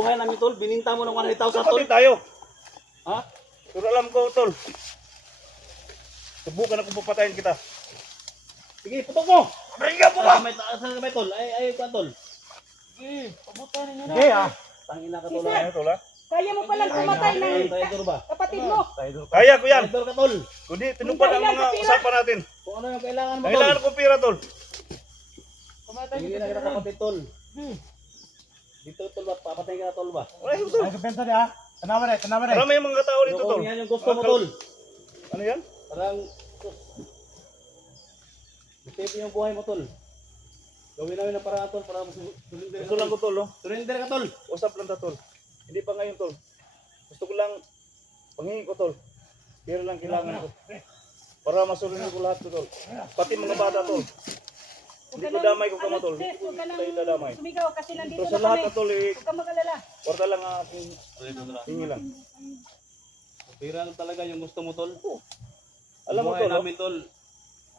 Buhay namin tol, bininta mo ng 100,000 tol. Kapatid tayo. Ha? Pero alam ko, tol. Subukan akong papatayin kita. Sige, putok mo. Maringa po ba? Saan ka may tol? Ay, kuan tol. Sige, pabutan ninyo na. Sige ah. Tangina ka tol. Ano tol ah? Kaya mo palang pumatay ng Traidor ba? kapatid mo. Traidor ka. Kaya ko yan. Traidor ka tol. Kundi tinupad ang mga usapan natin. Kung ano yung kailangan mo tol. Kailangan ko pira, tol. Pumatay Hindi na kita kapatid tol. Dito tol ba? Papatay ka na tol ba? Wala yung tol. Ay, kapenta di ah. Tanawa rin, tanawa rin. Marami yung mga tao dito, Pero tol. kung yan yung gusto mo tol. Ano yan? Parang isipin yung buhay mo tol. Gawin namin ang paraan tol para surrender Gusto lang ko, tol, no? Surrender ka tol. Usap lang ta, tol. Hindi pa ngayon, tol. Gusto ko lang panghingi ko, tol. Pira lang kailangan ko. Para masulinig ko lahat ko, tol. Pati mga bata, tol. Hindi ko damay ko kamo, tol. Hindi ko tayo dadamay. Sumigaw kasi nandito So sa na lahat kami. na, tol, Huwag kang mag-alala. kwarta lang ang aking hingi lang. Pira lang talaga yung gusto mo tol. Alam mo, Buhay tol, no? namin tol.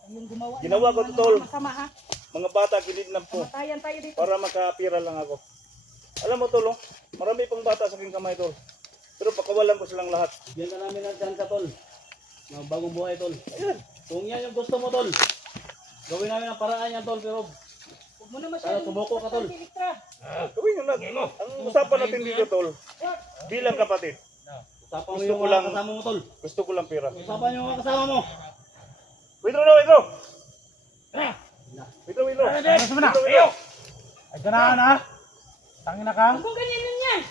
Yung gumawa Ginawa ng ko, mga tol. Masama ha. Mga bata, kinidnap ko. Matayan tayo dito. Para makapira lang ako. Alam mo, tol, no? Marami pang bata sa aking kamay, tol. Pero pakawalan ko silang lahat. Diyan ka namin nandyan ka tol. Mga bagong buhay tol. Ayan. Kung yan yung gusto mo tol. Gawin namin ang paraan yan tol. Pero Huwag mo na masyadong sumuko ka, tol. si Elektra. Gawin nyo lang. Ang usapan natin dito, tol, bilang kapatid, usapan mo Gusto yung ko mga lang- kasama mo tol. gusto ko lang pira. Usapan yung mga kasama mo. Withdraw na, withdraw! Withdraw, withdraw! Ano mo na? Withdraw, withdraw! Ay, ganahan ha. Tangin na ka. Huwag mong ganyan yun yan.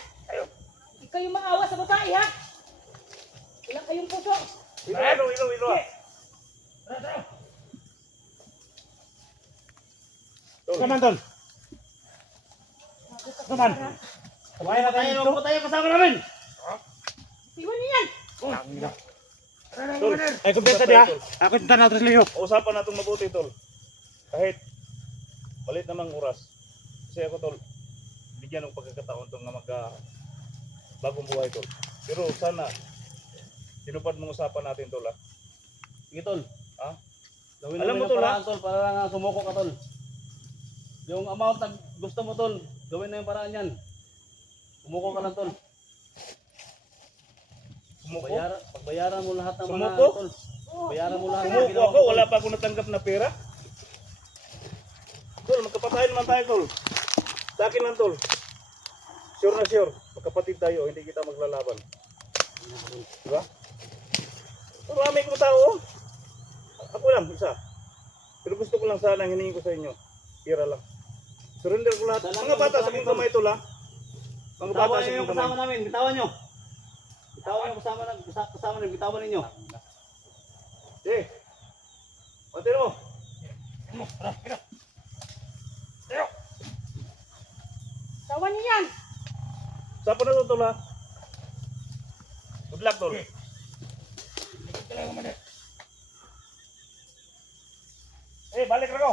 Hindi kayo maawa sa babae ha. Wala kayong puso. Withdraw, withdraw, withdraw! Tol, Kaman, tol. Kaman. Kumain na tayo ng patay yung kasama namin. Iwan niyo yan. tol, Ay, kapenta di ah. Ako yung tanaw tres liyo. usapan natin mabuti, tol. Kahit malit namang oras. Kasi ako, tol, bigyan ng pagkakataon tol na bagong buhay, tol. Pero sana, tinupad mong usapan natin, tol, ha? Sige tol. Ha? Gawin Alam namin mo, ang tol, paraan tol. Para lang sumuko ka tol. Yung amount na gusto mo tol. Gawin na yung paraan yan. Sumuko ka lang tol. Sumuko? Pagbayaran mo lahat ng mga Sumuko? tol. Bayaran mo lahat ng Sumuko ginawa ako, mo, tol. wala pa ako natanggap na pera. Tol, magkapatayin naman tayo, tol. Sa akin lang, tol. Sure na sure. Magkapatid tayo, hindi kita maglalaban. Diba? Tol, marami kong tao. Ako lang, isa. Pero gusto ko lang sana, hinihingi ko sa inyo. Pira lang. Surrender ko lahat. Mga bata sa aking kamay, tol, ha? Mga bata Bitawan sa nyo aking yung kamay. kasama namin. Bitawan nyo. Bitawan yung kasama namin. Bitawan ninyo. Eh, pati mo. Tawan niyo yan. Sapa na to, tol, ha? Good luck, tol. Eh, balik na ko.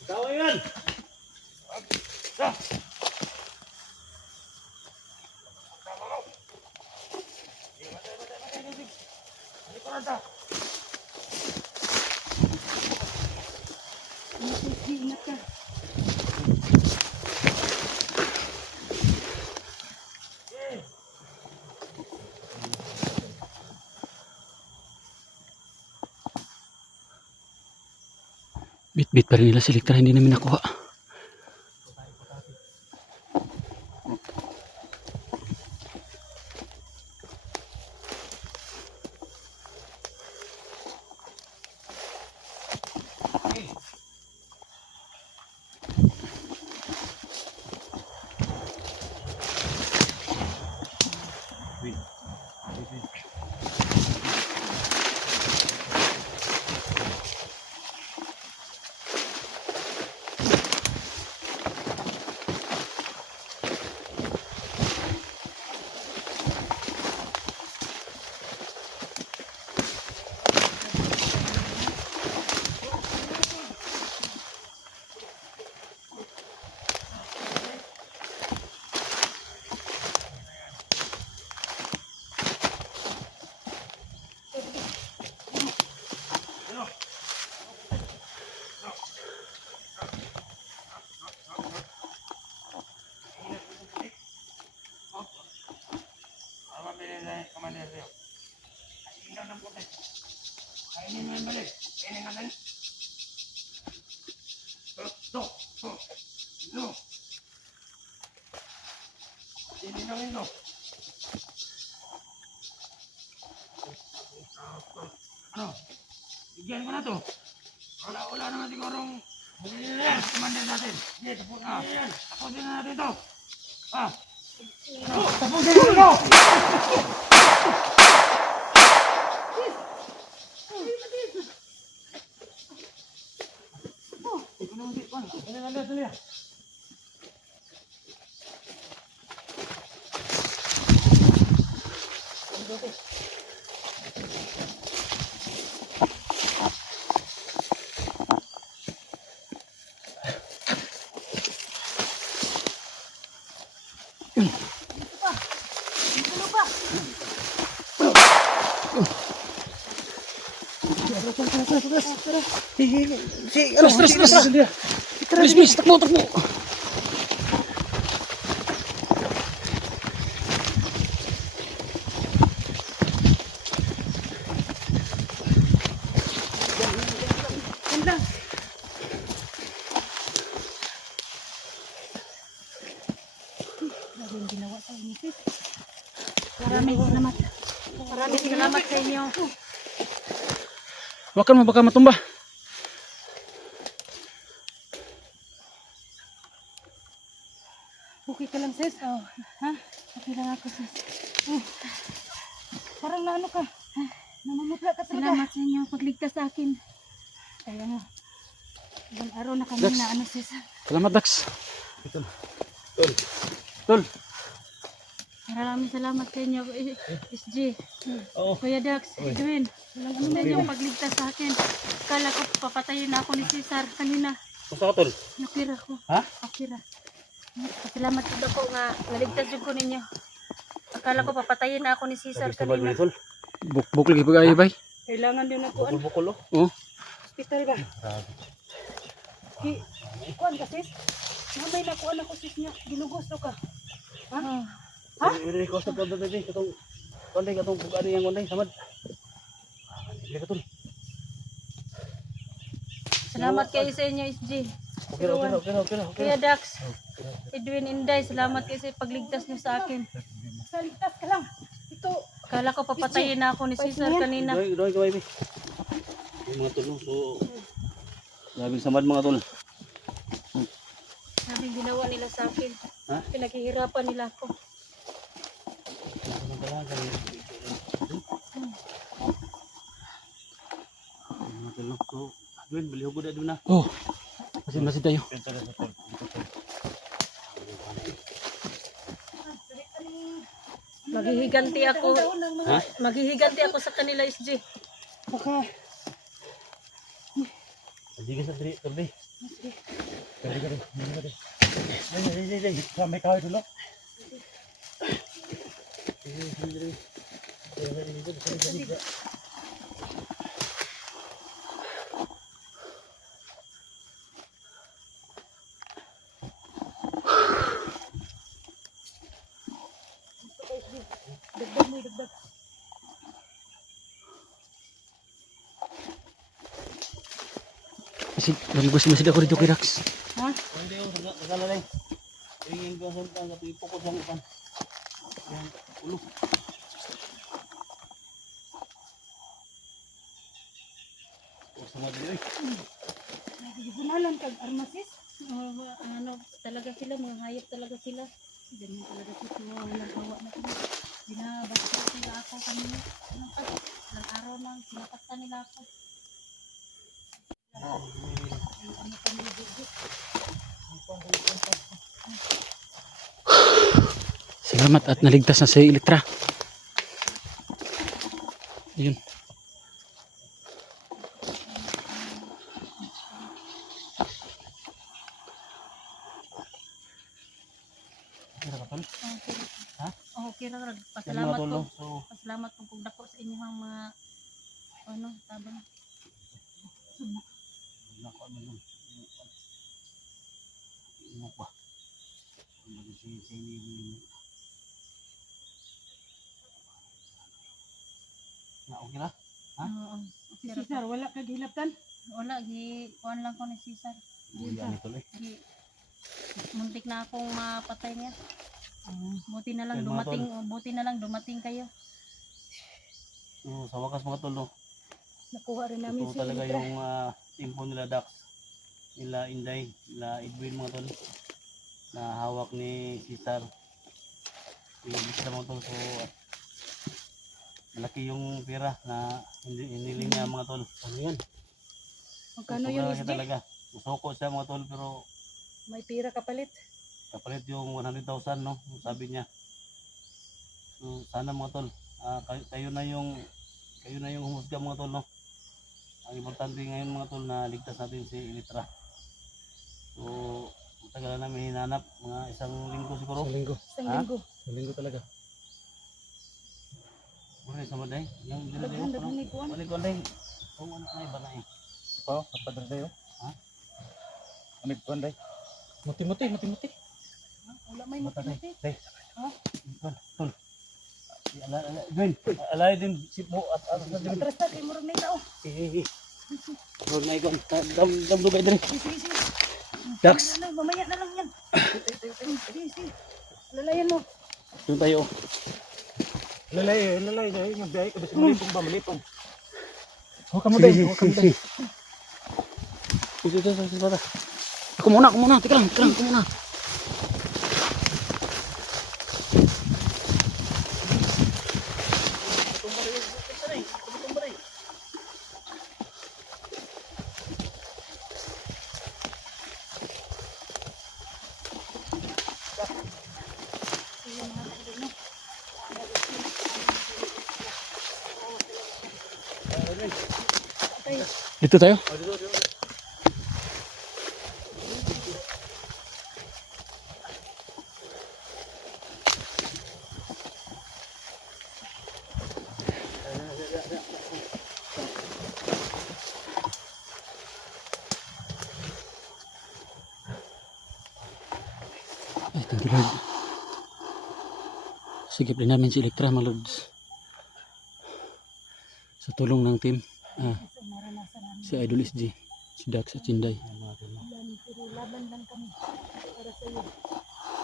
Bitawan yan. Ingat ka. Bit-bit pa rin nila si Elektra, hindi namin nakuha. Commander Leo. Tingnan ng puti. Kainin mo yung balik. Kainin natin. No. No. Kainin namin, no. Ano? Bigyan ko na to. Wala naman sigurong commander natin. Sige, tapusin na. Tapusin na natin to. Tapusin na ito! Bilis, takbo. Maraming salamat sa inyo. Wakan mo baka matumba. Okay ka lang, sis? Oh. Ha? Okay lang ako, sis. Parang naano ka. Namumutla ka talaga. Salamat sa inyo pagligtas sa akin. Kaya nga. Ibang araw na kami Dax. na ano, sis. Salamat, Dax. Tol. Maraming salamat sa inyo, SG. Oo. Kuya Dax, Edwin. Salamat sa inyo pagligtas sa akin. Akala ko papatayin na ako ni Cesar kanina. Gusto ka tol? Nakira ko. Ha? Nakira. Salamat po ako nga naligtas yung ko ninyo. Akala ko papatayin na ako ni Cesar Sabay kanina. tol. Buk lagi pag-ayo, bay. Kailangan din ako ano, Bukol-bukol oh. Oh. hospital ba? Kuan ka sis? Mamay na kuan ako sis niya. Ginugusto ka. Ha? Ha? Ini ko sa pagdad din katong konday katong bugaan yang konday samad. Dili ka tol. Salamat kayo sa inyo, SG. Okay. Kuya Dax, Edwin Inday, salamat kayo sa pagligtas niyo sa akin. Saligtas ka lang. Ito. Akala ko papatayin na ako ni Cesar kanina. Doy ka baby. Mga tol no. So Labing samad mga tol. Sabing ginawa nila sa akin. Ha? Pinaghihirapan nila ako. Mga tol no. So Adwin, baliho ko na. Oh. Masin tayo. Maghihiganti ako. Ha? Maghihiganti ako sa kanila, SG. Baka. Hindi ka sa diri tol bay. May kahoy dulu. Dagdag mo, dagdag. Masid ako dito kay Dax. Ha? Hindi oh, sagala lang. Ingin ko sa tang kapi pokok sang upan. Yang ulo. Oh, sama diri. Nagigibunalan kag armasis. Ano, talaga sila, mga hayop talaga sila. Ganyan talaga sila, nagawa na sila. Binabasta sila ako kanina. Ano pa? Ilang araw na, sinapasta nila ako. Ano pa nilibigit? Salamat at naligtas na si Elektra. Ayun. Okay. Ha? Okay ra. Mga Pasalamat tol po. no. So Pasalamat po kung dako sa inyong mga ano, tabang. nako ano. Ino pa. Ano si ini. Okay na? Ha? Oo. Si Cesar, wala kag hilabtan? Wala, kuan lang ko ni Cesar. Uwi yan tol eh. Muntik na akong mapatay niya. Buti na lang Ayun, mga dumating kayo. So, sa wakas mga tol, no? Nakuha rin namin Ito si talaga Litra. yung timpo nila Dax, nila Inday, nila Edwin mga tol, na hawak ni Cesar. Ibig sila mga tol, so malaki yung pera na hiniling niya mga tol. Ano yan? Magkano Sobra yun, siya SJ? talaga. Usoko siya mga tol, pero May pira kapalit. kapalit yung 100,000 no, sabi niya. So sana mga tol, kayo na yung humusga mga tol no. Ang importante ngayon mga tol na ligtas natin si Elitra. So matagal na namin hinanap, mga isang linggo siguro. Isang Ha? linggo. Talaga. Muna sa maday, yung Daghan, daghan ni kuwan. Balik ko day. Kung ano ay ba na eh. Oh, kapadang tayo. Ha? Ano ko day? Muti-muti. Wala may mati-mati. Day. Tol. Gwen, alay din si mo at sa din. Atras na kay murag na tao. Huwag na ikon, damdugay din. Sige. Dax. Mamaya na lang yan. Sige. Lalayan mo. Doon tayo. Lalay, magbiyahe ka basta malipong. Huwag ka mo din. Ito. Ako muna. Teka lang, ako muna. Dito tayo. Ay, thank you Lord. Sigip din namin si Elektra mga Lods. Sa tulong ng team. Maranasan namin. Si Idol SG. Si Dax at Chinday. Yan, pero laban lang kami para sa iyo.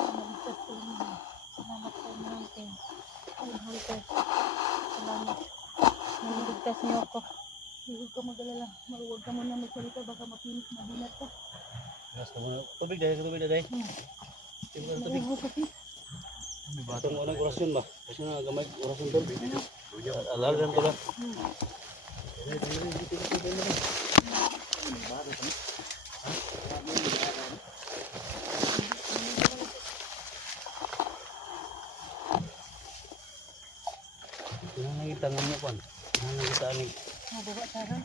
Maligtas ko naman. Salamat po mountain. Hunter. Salamat. Niligtas niyo ako. Huwag ka mag-alala. Huwag ka muna magsalita. Baka mabinat ka. Tubig na day. Tubig. Huwag kasi. Itong unang orasyon ba? Kasi na gamay orasyon doon. Alala lang ko lang. Nangitangan mo pan. Nangitaan ni. Mababa taran.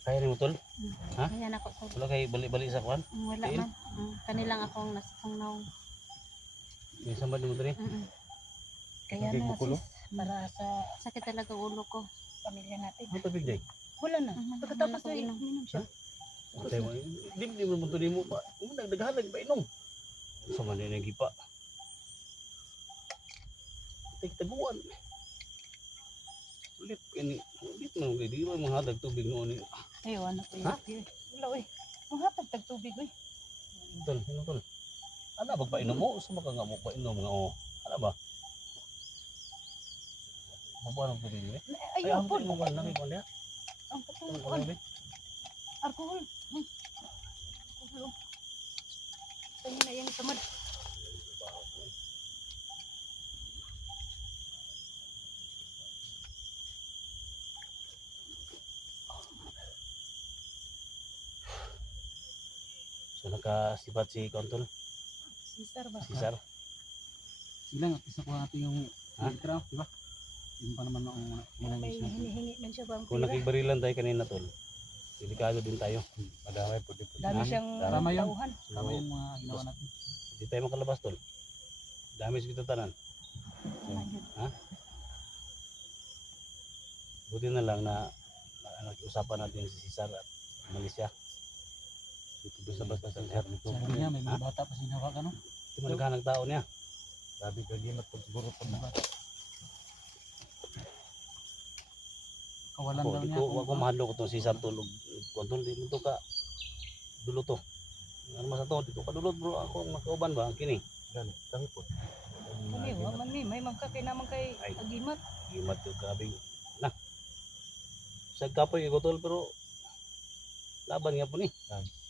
Kaya ni mo tol? Ha? Ayan ako po. Wala kay balik-balik sa kwan? Wala Tiin? man. Kanilang akong nasakang naong. May sambad mo tol eh. Kaya Okay, na bukulo. sis. Para sa Sakit talaga ulo ko. pamilya natin. Ang tubig day. Wala na. Wala Pagkatapos ko na inom. inom siya. Tayo mo. Di mo mo mo ba? Nagdaghan ba inom? Sa man na gipa. Taguan. Ulit ini. Ulit mo di mo mahadag tubig noon ni. Ayaw, anak ko Ha? yun. Wala eh. Ang hatag tagtubig eh. Tol, ano tol? Ana ba inom mo? Sa maka nga mo pa inom nga oh. Ana ba? Mabuan ang tubig ni. Ay, Ayaw ang po. inom ko lang ko niya. Ang Ano katulungan. ba? Alcohol. Alcohol. Tayo na yung tamad. So nakasipat si Kontol, Cesar ba? si Sar. Ilang at isa ko natin yung Ha? Elektra, di ba? Yung pa naman ang May hinihingi man siya ba ang Kung pira? nakibarilan tayo kanina tol, delikado din tayo. Madamay po din. Dami siyang Tama yun. tauhan. Tama yung mga ginawa natin. Hindi tayo makalabas tol. Damage kita tanan. Ha? Buti na lang na nakiusapan natin si Cesar at Malaysia. Dito sa basta-basta sa nito. Sabi niya, may mga bata pa sinawagan, no? Ito man naghanag tao niya. Sabi ka di matag siguro pa na. Kawalan daw niya. Ako mahadlo ko tong si Sartol ug kontrol di mo to ka dulo to. Ano mas to dito ka dulot bro ako ang makauban ba ang kini. Gani, kami po. Kami, wa man ni, may mangkakay naman kay Ay. agimat. Gimat yung grabe. Na. Sa kapoy ko tol pero laban nga po ni.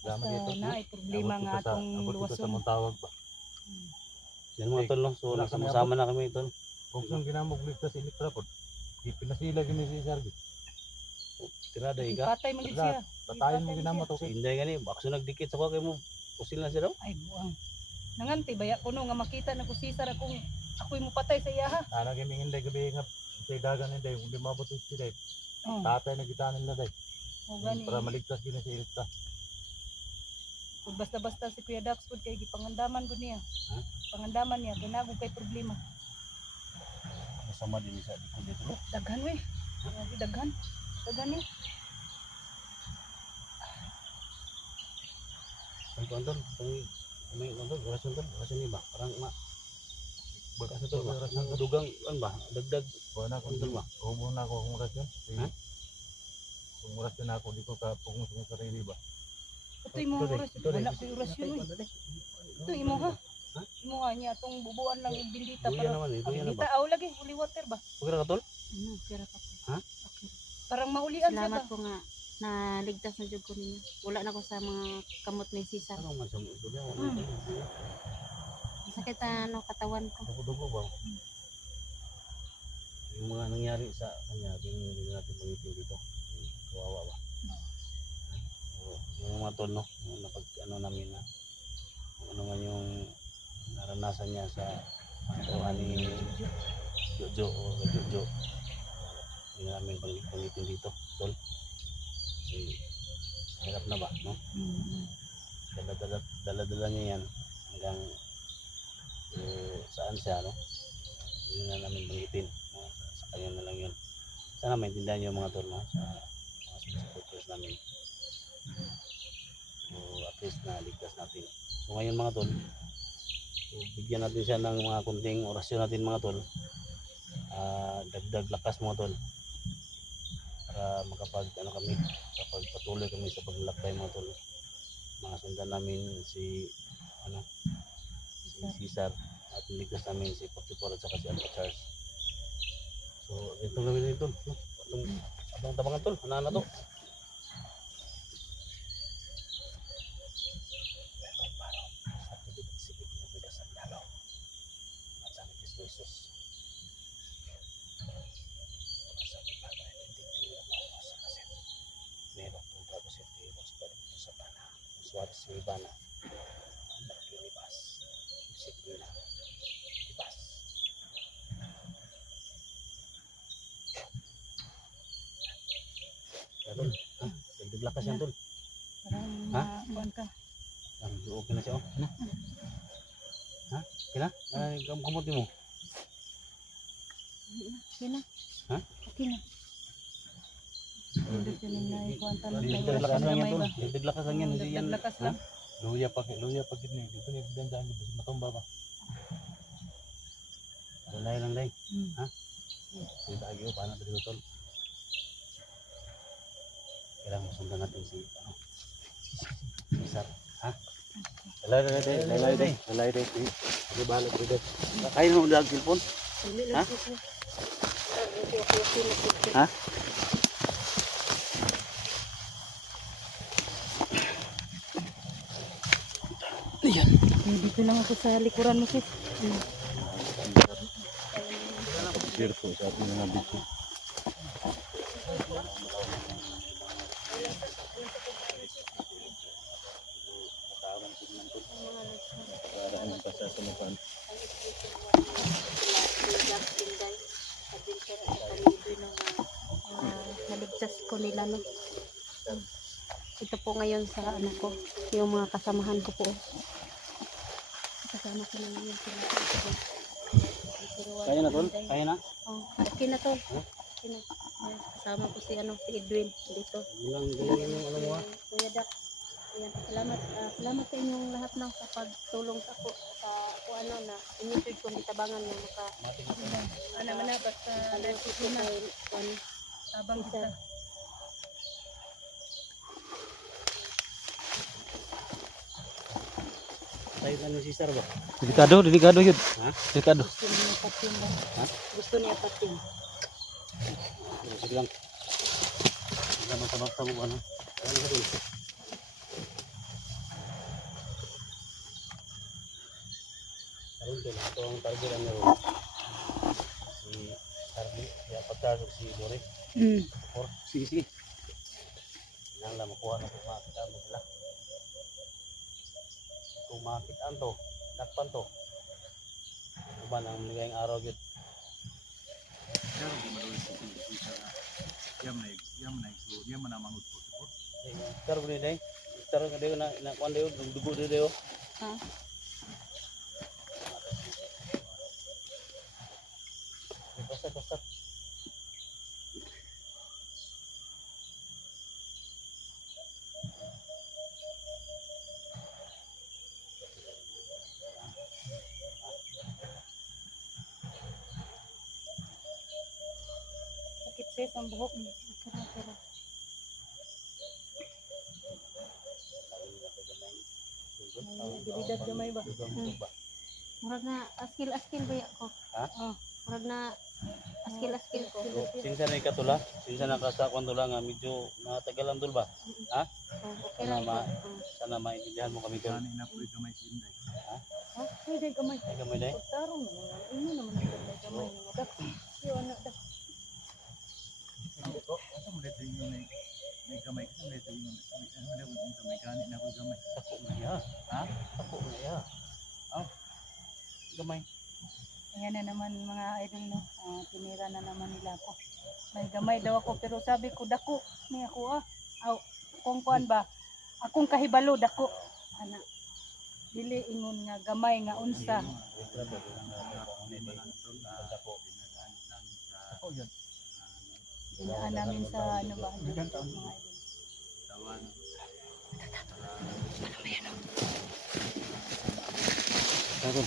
Dama dito. Basta na ay problema nga atong luwason. mong tawag ba? Yan mga tol no. So Wala kami nagsama na kami tol. Kung saan ginamog ligtas sa Elektra po. Di pinasila gini si Sargit. Tirada ika. Ipatay man gid siya. Patayin mo Ipatay ginamot Si okay. Inday gani bakso nagdikit sa ko kay mo. Pusil na siya daw. Ay buang. Nanganti baya kuno nga makita na ko si Sara kung ako'y mo patay sa iya ha. Ana kami hinday gabi nga sa dagan hinday kung di mabot sila. Oh, Tatay na gitanin na day. o gani. Para maligtas gini si Elektra. Kung basta-basta si Kuya Dax pud kay gipangandaman gud niya. Ha? Pangandaman niya kinagod kay problema. Masama din sa dito dito. no? Daghan we. Grabe daghan. Daghan ni. Ang kontrol, may kontrol, orasyon tol, orasyon ni ba? Parang bakas na tol ba? Ang dugang, ano ba? Dagdag, Wala na kung kontrol ba? Hubo na ako kung orasyon. Ha? Kung orasyon na ako, di ko ka pugong sa sarili ba? Ito imo orasyon. Wala ko'y orasyon we. Ito imo ha. Ha? Imo nga niya atong bubuan lang yung bindita Duya para. naman, ito yan na Bindita ba? aw lagi, holy water ba? Pagkara ka tol? Pira pa po. Ha? Parang maulian siya ba? Salamat po nga na ligtas na jud ko ninyo. Wala na ko sa mga kamot ni Cesar. Ano man sa ito niya? Wala ito. Sakit na ano katawan ko. Dugo-dugo ba? Yung mga nangyari sa kanya, hindi natin mangitin dito. Kawawa ba? Oo. Yung mga tol, no? Yung napag, ano namin na, kung ano man yung naranasan niya sa patuhan ni Jojo o kay Jojo. Hindi namin pangitin dito, tol. Kasi, hirap na ba, no? Dala-dala niya yan hanggang saan siya, no? Hindi na namin pangitin. No? Sa kanya na lang yun. Sana maintindihan niyo mga tol, no? Sa mga supporters namin. So, at least na ligtas natin. So ngayon mga tol, so, bigyan natin siya ng mga kunting orasyon natin mga tol. Dagdag lakas mga tol. Para makapag ano kami, kapag patuloy kami sa paglalakbay mga tol. Mga sundan namin si ano si Cesar at niligtas namin si 44 at saka si Alpha Charles. So ito gawin nito, no? Itong abang tabangan tol, ano na to? Suarez Silvana, Libas, Disiplina, Libas. Tol, dagdag lakas yan tol. Parang Ha? kuan ka. Okay na siya oh. Ano? Ha? Okay na? Kamot mo. Okay na. Ha? Okay na. Hindi siya nang naikuan tanong kay Dagdag lakas orasyon lang na yan may tol. ba? Dagdag lakas lang yan. Hindi yan. Dagdag lakas lang. Luya pa gini. Dito ni dandaan ni basta matumba ba. Dalay lang day. Hmm. Ha? Kita lagi paano dito tol. Kailangan masundan natin si ano. Cesar. Ha? Dalay day. Di balik dito. Kain mo dag telepon. Ha? Ha? Dito lang ako sa likuran mo sis. Share po sa ating mga video. Para ang pasasumukan. Naligtas ko nila no. Ito po ngayon sa ano ko, yung mga kasamahan ko po. Kasama ko na ngayon sila. Kaya na tol? Kaya na? Oh, okay na to. Okay na. Ayan, kasama ko si ano si Edwin dito. Ilang galawin yung ano mo ha? Kuya Dak. Ayan, salamat sa inyong lahat ng kapag tulong sa ko sa kung ano na inyong kong gitabangan na maka Ano man na basta disiplina. Abang kita. Tayo na ni Cesar ba? Delikado yun. Ha? Delikado. Gusto niya patin ba? Ha? Gusto niya patin. Sige lang. Hindi naman sabak-sabak mo ano. Ano ka dun? Ayun din, ito ang target ang meron. Si Harley, kaya pagkasok si Dore. Sige, sige. Yan lang, makuha na kung makitaan mo sila. Kung makitaan to, dakpan to. Ito ba nang maligayang araw yun? Diam na mangut po. Taro ni day. Taro nga dayo na kuan dayo, dugo dayo. Ha? Basta. Sakit sis ang buhok. Kara. Abilidad gamay ba? Murag na askil ba ako? Ha? Oh, murag na askil ko. Sinsa na ikatula, sinsa na kasa kuan tula nga medyo natagalan dul ba? Ha? Oh, okay ra. Sana maintindihan mo kami dul. Na po gamay si Inday. Ha? Pwede gamay. Ay kami day. Pagtarong naman. Ino naman ang gamay nga dak. Yo anak dak. Ito mo dito yung may gamay kasi dito yung ano yung gamay gani na ko gamay. Ako na ya. Ha? Ako na ya. Aw. Gamay. Ayan na naman mga idol no. Tinira na naman nila ako. May gamay daw ako pero sabi ko dako ni ako Aw, kung kuan ba? Akong kahibalo dako. Ana. Dili ingon nga gamay nga unsa. Dinaan namin sa ano ba? Mga idol. Tara.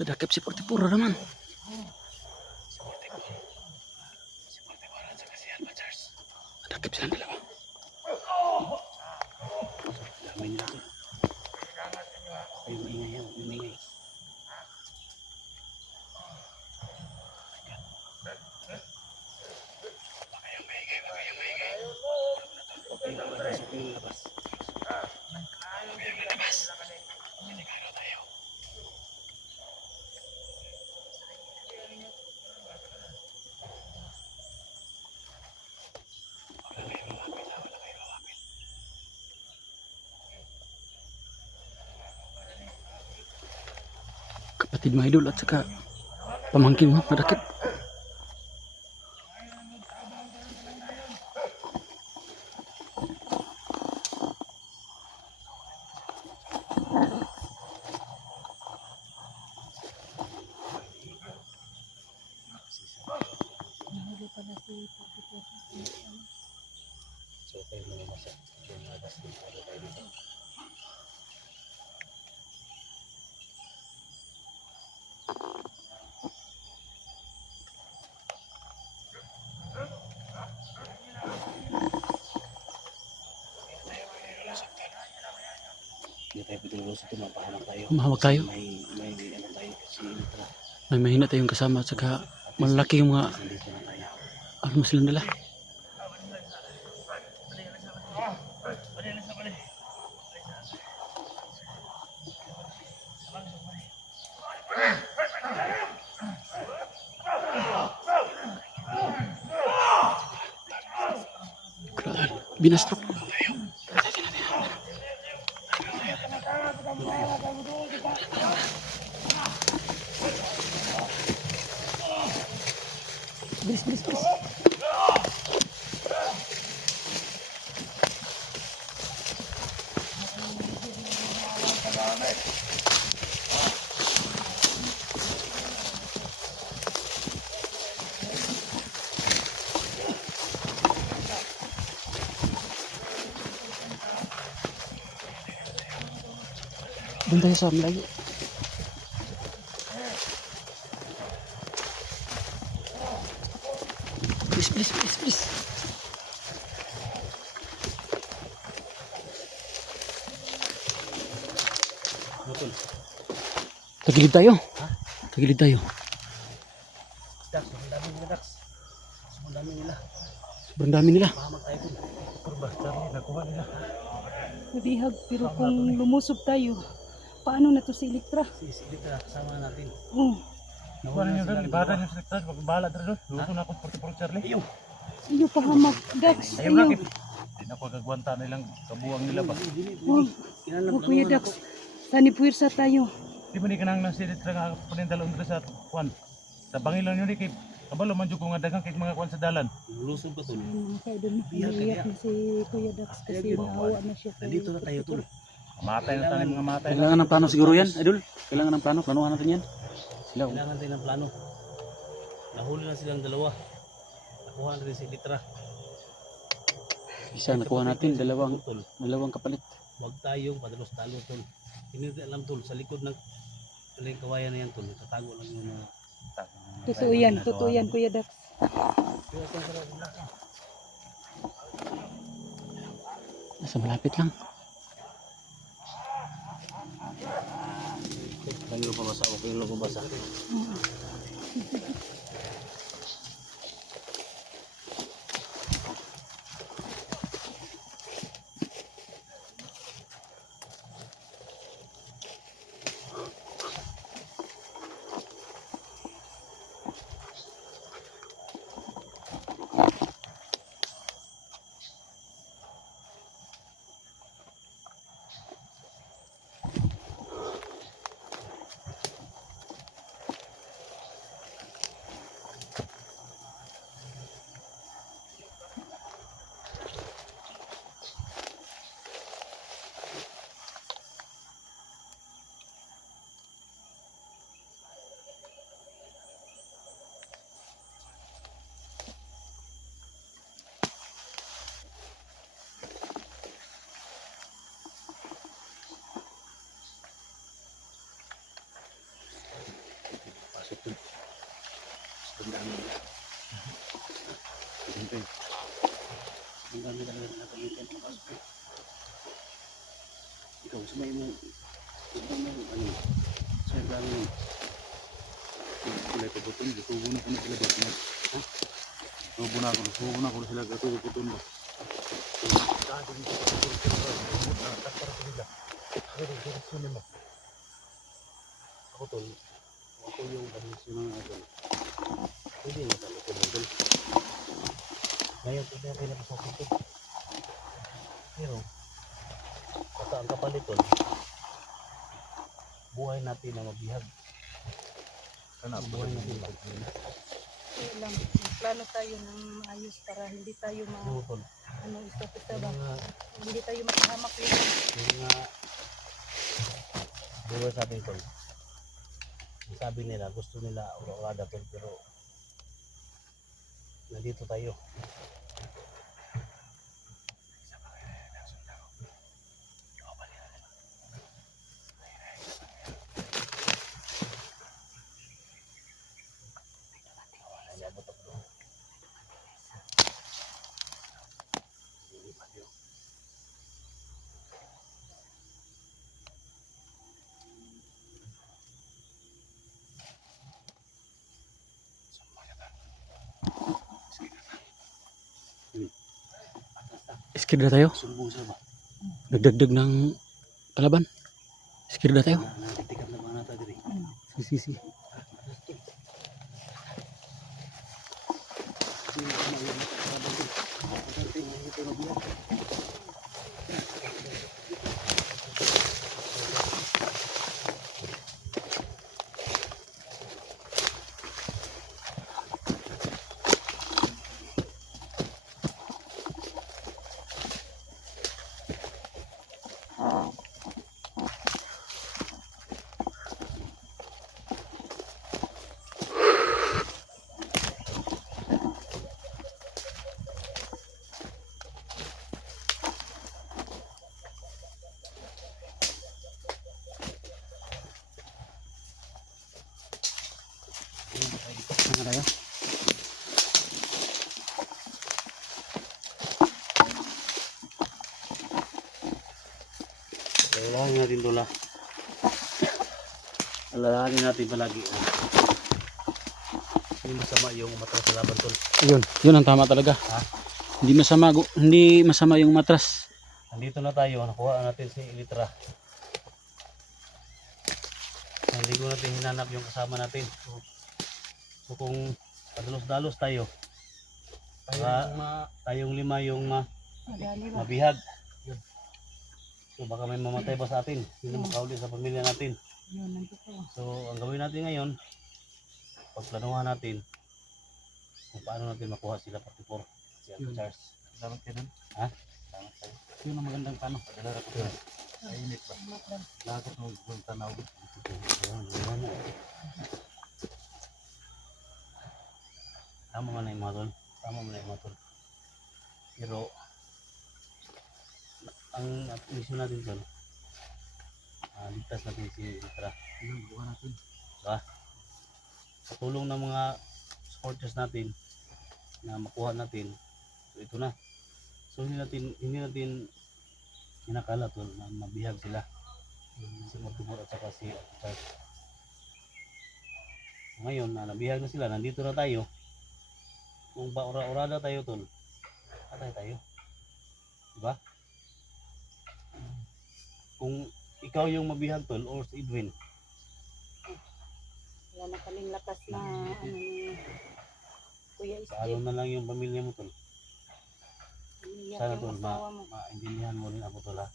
Nadakip si Portipuro naman. Nadakip silang dalawa. Gamay nila to. Ay, maingay. Okay, labas. Kapatid mga idol at saka pamangkin mo, nadakip. Nahuli pala si Portipuro. So, tayo muna nasa labas dito. Ano tayo dito? Hindi tayo pitulos ito, mapahamak tayo. Humahawak tayo. May ano tayo, si Mitra. May mahina tayong kasama at saka malaki yung mga Nandito na tayo. ano mo silang dala. Binastrok. Bilis. Doon tayo sa malayo. Please. Ano tol? Tagilid tayo. Tagilid tayo. Dax, ang dami nila Dax. Ang dami nila. Sobrang dami nila. Pahamak tayo tol. Kurba, Charlie, nakuha nila. Mabihag, pero kung lumusob tayo, paano na to si Elektra? Sisilip na kasama natin. Oh, Kuha ninyo doon, ibadan nyo sa sektas, magbahala doon. Luto na akong portipuro, Charlie. Ayaw. iyo pahamak, Dax, Ayaw iyo. rakit. Hindi na ako kagwanta nilang kabuang nila ba. Oh, Kinanap oh Kuya Dax, sani puwersa tayo. Di ba ni kanang nasilit nga panindalon dito sa kuan. Sa bangilon nyo ni kay kabalo man jud ko nga daghang kay mga kuan sa dalan. Lulusog ka tol. Ano kayo doon, Bihag ka umiiyak niya. na si Kuya Dax kasi naawa na siya. kay- Nandito na tayo tol. Matay na tayo mga matay na. Kailangan ng plano siguro yan, idol. Kailangan ng plano. Planuhan natin yan. Sila. Kailangan tayo ng plano. Nahuli na silang dalawa. Nakuha na rin si Litra. Isa nakuha natin. Tol. Dalawang kapalit. Huwag tayong padalos-talo tol. Hindi natin alam tol. Sa likod ng taling kawayan na yan tol. Tatago lang yung mga Totoo yan Kuya Dax. Nasa malapit lang. Lang yung pabasa. Huwag yung lumabasa. Pasok tol. Ang dami nila. Ang dami talaga na gamitin. Pasok tol. Ikaw, sumay mo. Ikaw mo, ano, sumay plano mo. Kulay pabuton, tubo na ko na sila ba. Ha? Tubo na ako sila gatubo puton ba. Ako tol. Ako yungganisyo ng tol. Hindi na talo ko tol. Ngayon, ito yung pinapasok tol. Pero, basta ang kapalit tol, buhay natin na mabihag. Kana Buhay natin na. Kaya lang, plano tayo ng maayos para hindi tayo Oo tol. ano, isa Yung ba? mga Hindi tayo mapahamak yun. yung mga buhay sa atin tol. Sabi nila gusto nila ura-urada tol pero nandito tayo. Skid na tayo. Sumbong sa ba? Nagdagdag ng kalaban. Skid na tayo. Natitikap na mga nata diri. Si. natin tol ha. Alalahanin natin palagi. Hindi masama yung matras sa laban tol. Yun ang tama talaga. Ha? Hindi masama yung matras. Nandito na tayo, nakuha natin si Elitra. Hindi ko natin hinanap yung kasama natin. So kung padalos-dalos tayo, tayong lima yung Madali ba? mabihag. So baka may mamatay pa sa atin, hindi makauli sa pamilya natin. Yun, nandito. So ang gawin natin ngayon, pagplanuhan natin kung paano natin makuha sila 44. Si Uncle Charles. Salamat kayo dun. Ha? Salamat kayo. Yun ang magandang plano. Padala na ko sila. Mainit ba? Lahat ng tanaw. Tama man na yung mga tol. Tama man na yung mga tol. Pero ang mission natin tol, ligtas natin si Elitra. Buka natin. Diba? Sa tulong ng mga supporters natin na makuha natin, so ito na. So hindi natin inakala tol na mabihag sila. Si Mortimor at saka si Charles. Ngayon na nabihag na sila, nandito na tayo. Kung ba-ura-urada tayo tol, patay tayo. Diba? Kung ikaw yung mabihag tol or si Edwin, Wala na kaming lakas na ano ni Kuya paano Isjay. na lang yung pamilya mo tol. Umiyak Sana yung tol, asawa mo. maintindihan mo rin ako tol ha.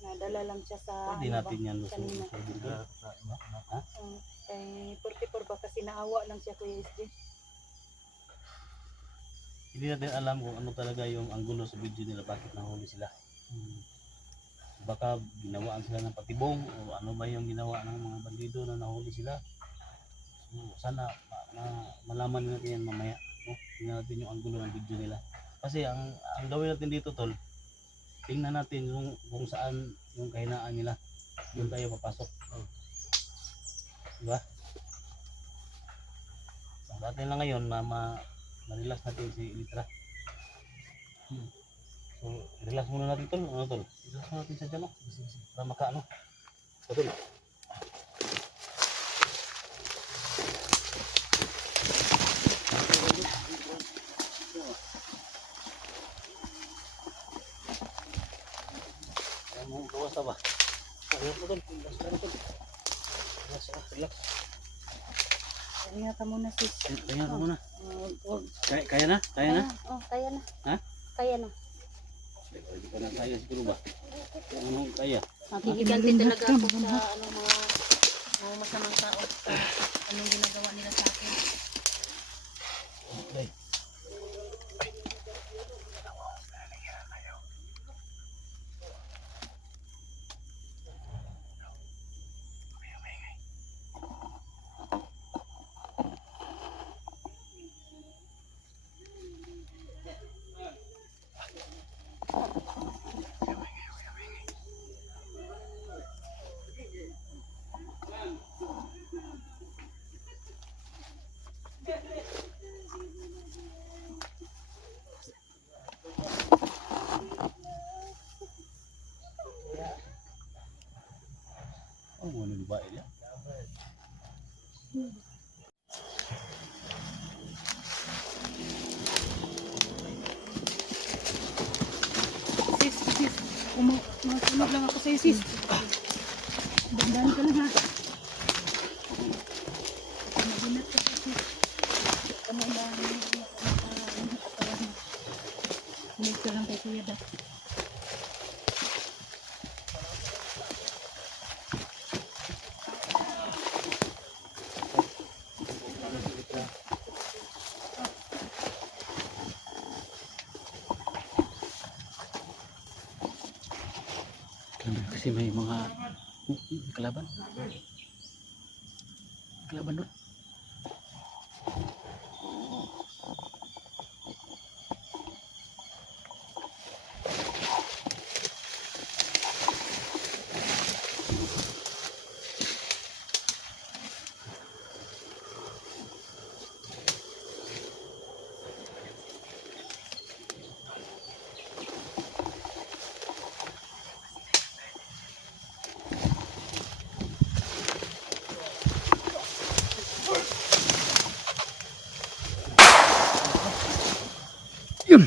Nadala lang siya sa Pwede ano natin ba, yan kanina. lusubin tol. Ha? Kay 44 ba kasi naawa lang siya Kuya Isjay. Hindi natin alam kung ano talaga yung anggulo sa video nila, bakit nahuli sila. Baka ginawaan sila ng patibong o ano ba yung ginawa ng mga bandido na nahuli sila. So, sana malaman natin yan mamaya. No? Tingnan natin yung anggulo ng video nila. Kasi ang gawin natin dito tol, tingnan natin yung, kung saan yung kahinaan nila. Doon tayo papasok. Diba? So, natin lang ngayon ma-relax natin si Elitra. So, relax muna natin tol. Ano tol? Relax muna natin sa dyan, no? Para makaano. So, tol. Ano, gawas na ba? Relax mo tol. Relax na tol. Relax, relax. Kaya ka muna sis. Kaya ka muna. Huwag. Kaya na? Kaya na? Oh, kaya na. Ha? Kaya na. Hindi ka na kaya siguro ba? Ano kaya? Makikiganti talaga ako sa ano, mga masamang tao. Sa anong ginagawa nila sa akin. Okay. Oh, ano ba ini? Sis. Masunod lang ako sa'yo sis. Dandan ka lang ha. Maginat ka pa sis. Kamu ba Huwag ka lang kay Kuya Dak. Kasi may mga kalaban. Kalaban doon. Yun.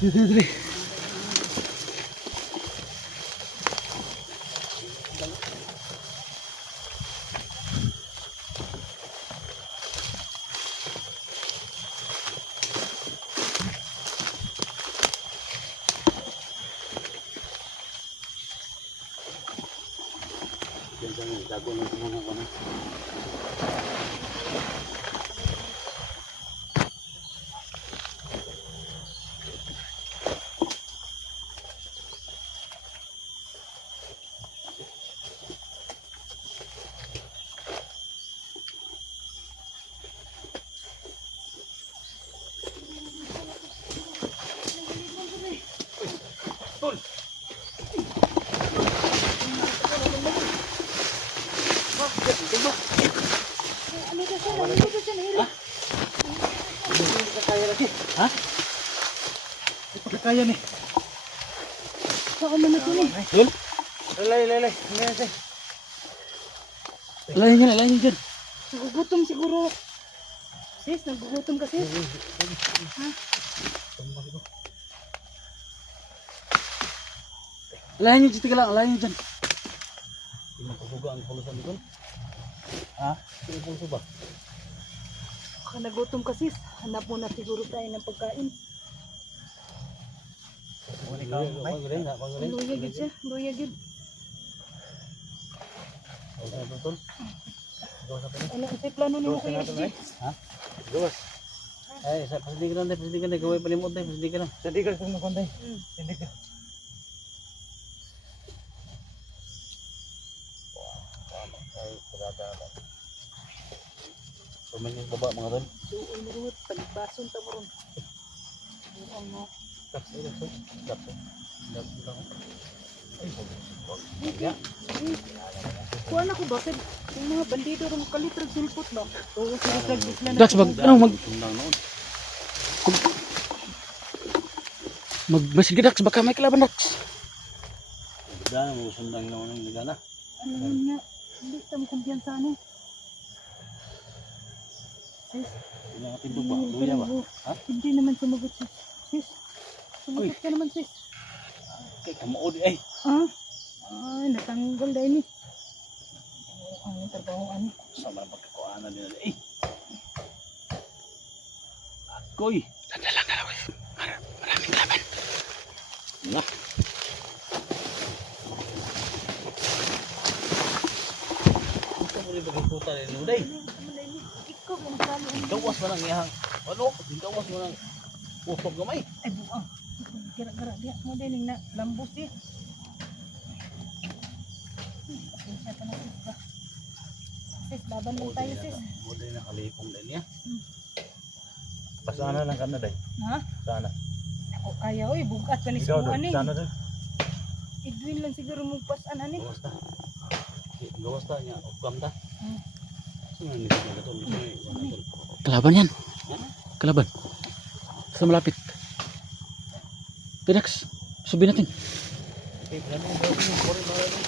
Dali, dali. Yan sa dago ng mga ano. Ano ka siya? Ano ka siya? Nahilo. Kaya ni. Saan man ako ni? Lay. Alayin yan dyan. Nagugutom siguro. Sis, nagugutom ka sis? Alayin nyo, dito ka lang, alayin nyo dyan. Pinapasuga ang pulusan dito. Ha? Pinapuluso ba? Baka nagutom ka sis. Hanap mo na siguro tayo ng pagkain. Pagaling. Luya gid siya. Luya gid. Ano ang plano ni mo kuya SG? Gawas. Ay, sa pasdigan na, gawin pa ni mo tayo, pasdigan na. Jadi ka kung makonday. Hindi ka. Ay, kurada na. Sumin yung baba mga tol. Suol mo ruwet. Pagbason ta mo ron. Buang mo. Daps. Daps lang. Ay, Kuha na ko bakit? Yung mga bandido ron kalitrag sulpot ba? Oo, sila sila na. Dax, sundang noon. Magmasid ka, Dax, baka may kalaban, Dax. Gana mo sundang noon ng gana. Ano yun nga? Hindi tamo kumpiyansa ano. Sis, Yung mga tindog ba? Luya ba? Ha? hindi naman sumagot sis. Sis, sumagot ka naman sis. Kay kamuod ay. Ay, natanggal dahil ni. Ang trabaho ano. Sa mga pagkakuanan nila. Ay. Akoy. Tanda lang, maraming kalaban. Na. Ito mo rin pagkakuta rin nung day. Ikaw ang plano. Gawas mo lang ihang. Ano? Gawas mo lang. Usok gamay. Ay, buang. Gara-gara dia mo din na lambos eh. Pasensya ka na sis ba? Sis, laban lang tayo sis. Muli na kalipong din niya. Pasana lang ka na day. Ha? Sana. Ako kaya oy, bugat ka ni Ikaw subuan doon. eh. Sana doon. Edwin lang siguro magpasan ani. Gawas ta. Gawas ta niya. Upkam ta. Hmm. Sino ni sa gaton? Kalaban yan. Kalaban. Basta malapit. Dax, subi natin. Eh, ano ang gawin mo? Kore mahal mo.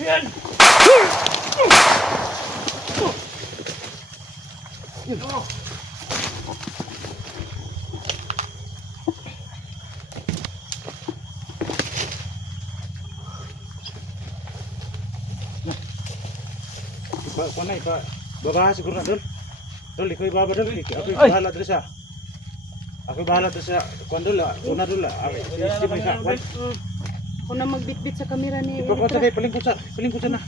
Yan. Panay pa. Babaha siguro na doon. Dol, ikaw ibaba doon. Ako bahala doon siya. Ako bahala doon siya. Kuan doon la. Una doon la. Ako may ka. Ako na magbitbit sa kamera ni Ipakot Electra. tayo. Palingkot sa. Palingkot sa na.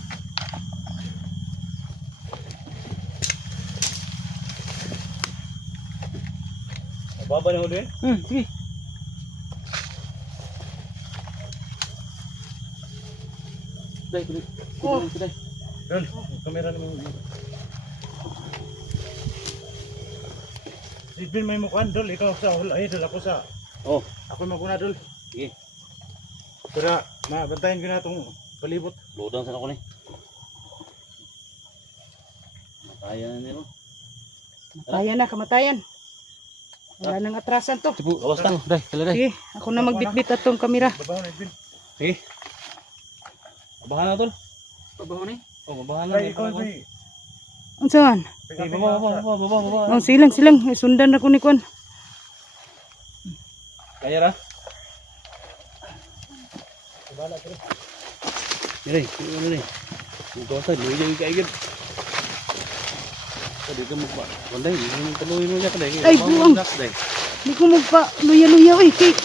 Baba na ulit. Sige. Day, kunin. Day. Dol, kamera naman. Sipin may mukhaan, Dol. Ikaw sa hula. Dol, ako sa... Oh, Ako maguna, Dol. sige. Pero, mabantayan ko na itong palibot. Lodang sa ako ni. Kaya na nilo. Kamatayan na, kamatayan. Wala nang atrasan to. Tipo, Gawas na. Day, tala day. Sige, ako na magbitbit atong kamera. Babaw na, Edwin. Sige. Babahan na tol. Pabaho ni. Oh, babahan na. Ay, ikaw, Edwin. Unsaon? Sige, baba. Oh, silang. Sundan ako ni Kwan. Kaya ra. Dire, ano ni? Ito sa luya yung kaigid. Dito mo pa. Wanday, yung tuloy mo niya kada. Ay, buang. Di ko magpa luya-luya oy kay.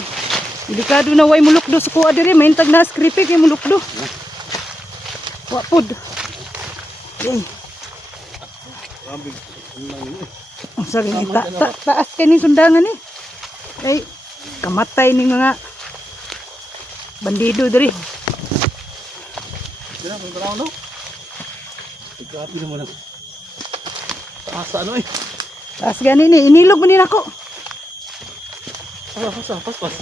Delikado na way mulukdo sa kuha diri, mahintag na skripe kay mulukdo. Wa pod. Yun. Ang sabi ni taas kay ni sundangan ni. Ay kamatay ni mga bandido diri. Dira, kung tanaw no? Ikapi naman ang asa ano eh. Taas gani ni inilog man ni nako. Pas.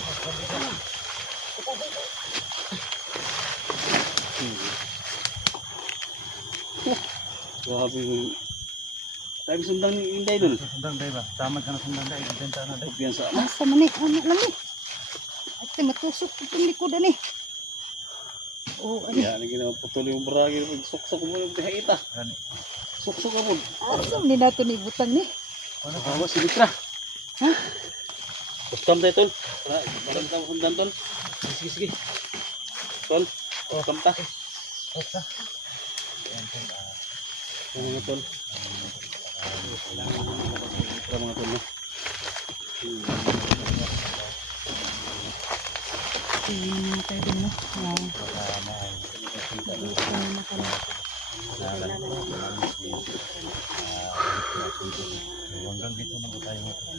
Grabe yung... Tayo sundang ni Inday dun. Sundang, Day ba? Tama ka na sundang, Day. Ibenta na, Day. Biyan sa... Asa man ni ano lang ni. Ate matusok itong likodan ni. Oh, ani. Yan, ginawa putol yung barangay. Suksok mo yung tihita. Gani. Suksok ka mo. Asa ni nato ni butang ni. Hawa si Litra. Ha? Puskam tayo tol. Parang ka sundan tol. Sige. Tol. Puskam ta. Opa. Ano nga tol? Ito mga tol no. Tayo din no.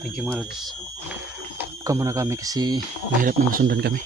Thank you mga lods. Kamo na kami kasi mahirap na masundan kami.